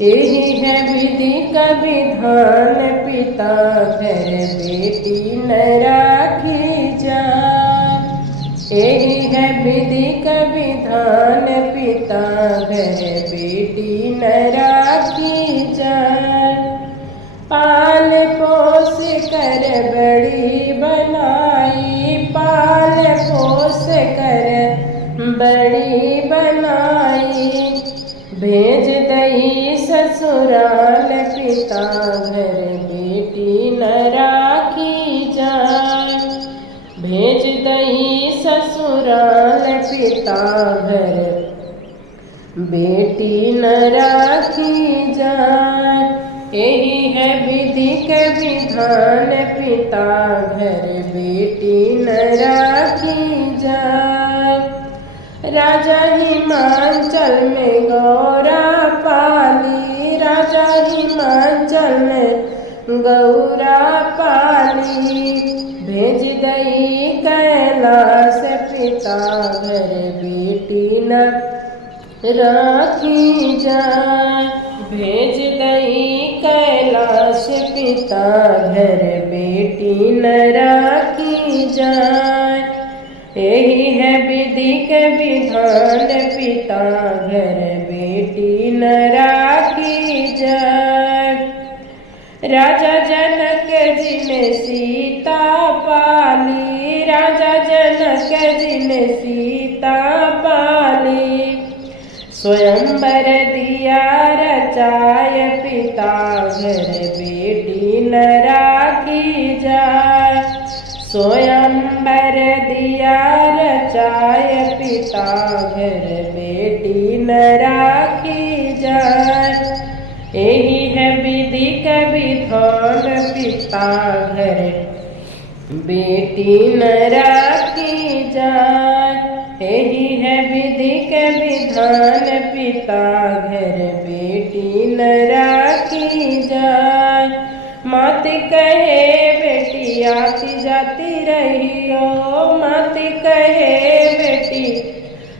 यही है विधि का विधान, पिता घर बेटी न राखी जाए। यही है विधि का विधान, पिता घर बेटी न राखी जाए। पाल पोस कर बड़ी बनाई, पाल पोस कर बड़ी बनाई। भेज दई ससुराल, पिता घर बेटी न राखी जाए। भेज दई ससुराल, पिता घर बेटी न राखी जाए। यही है विधि के विधान, पिता घर बेटी न राखी जाए। राजा हिमाचल में गौरा पाली, राजा हिमाचल में गौरा पाली। भेज दई कैलाश, पिता घर बेटी न राखी जाए। भेज दई कैलाश, पिता घर बेटी न राखी जाए। यही है विधि के विधान, पिता घर बेटी न राखी जाए। राजा जनक जी ने सीता पाली, राजा जनक जी ने सीता पाली। स्वयंवर दिया रचाय, पिता घर बेटी न राखी जाए। स्वयंवर दिया रचाय, पिता घर बेटी न राखी जाए। यही है विधि का विधान, पिता घर बेटी न राखी जाए। यही है विधि के विधान, पिता घर बेटी न राखी जाए। मात कहे बेटी आती जाती रही हो, मात कहे बेटी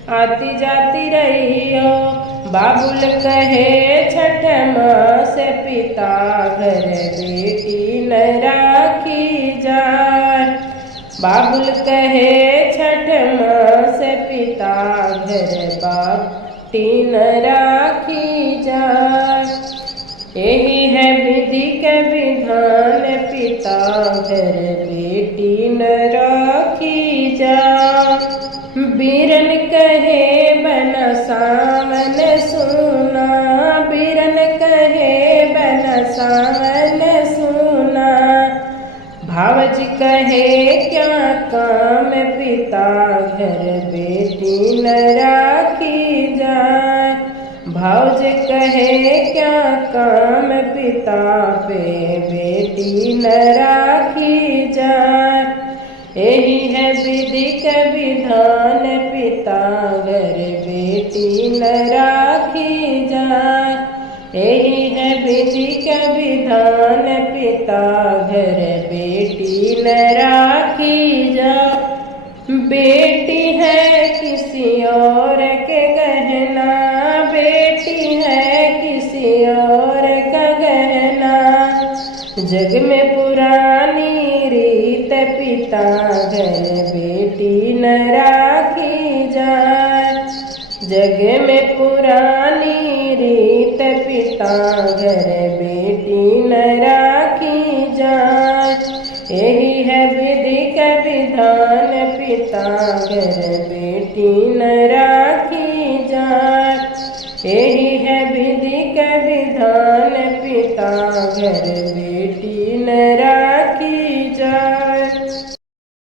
आती जाती रही हो। बाबुल कहे छठ मास, पिता घर बेटी न राखी जाए। बाबुल कहे छठ मास, पिता घर बेटी न राखी जाए। यही है विधि के विधान, पिता घर बेटी न राखी जाए। बीरन कहे बन सावन सुना, बीरन कहे बन सावन सुना। भावज कहे क्या काम, पिता घर बेटी न राखी जाए। भावज कहे क्या काम, पिता पे बेटी न राखी जाए। यही है विधि का विधान, पिता घर बेटी न राखी जाए। यही है विधि का विधान, पिता घर बेटी न राखी जाए। बेटी है किसी और के गहना, बेटी है किसी और का गहना। जग में पुरानी रीत, पिता घर बेटी न राखी जाए। जग में पुरानी रीत, पिता घर बेटी न राखी जाए। यही है विधि का विधान, पिता घर बेटी न राखी जाए। यही है विधि का विधान, पिता घर बेटी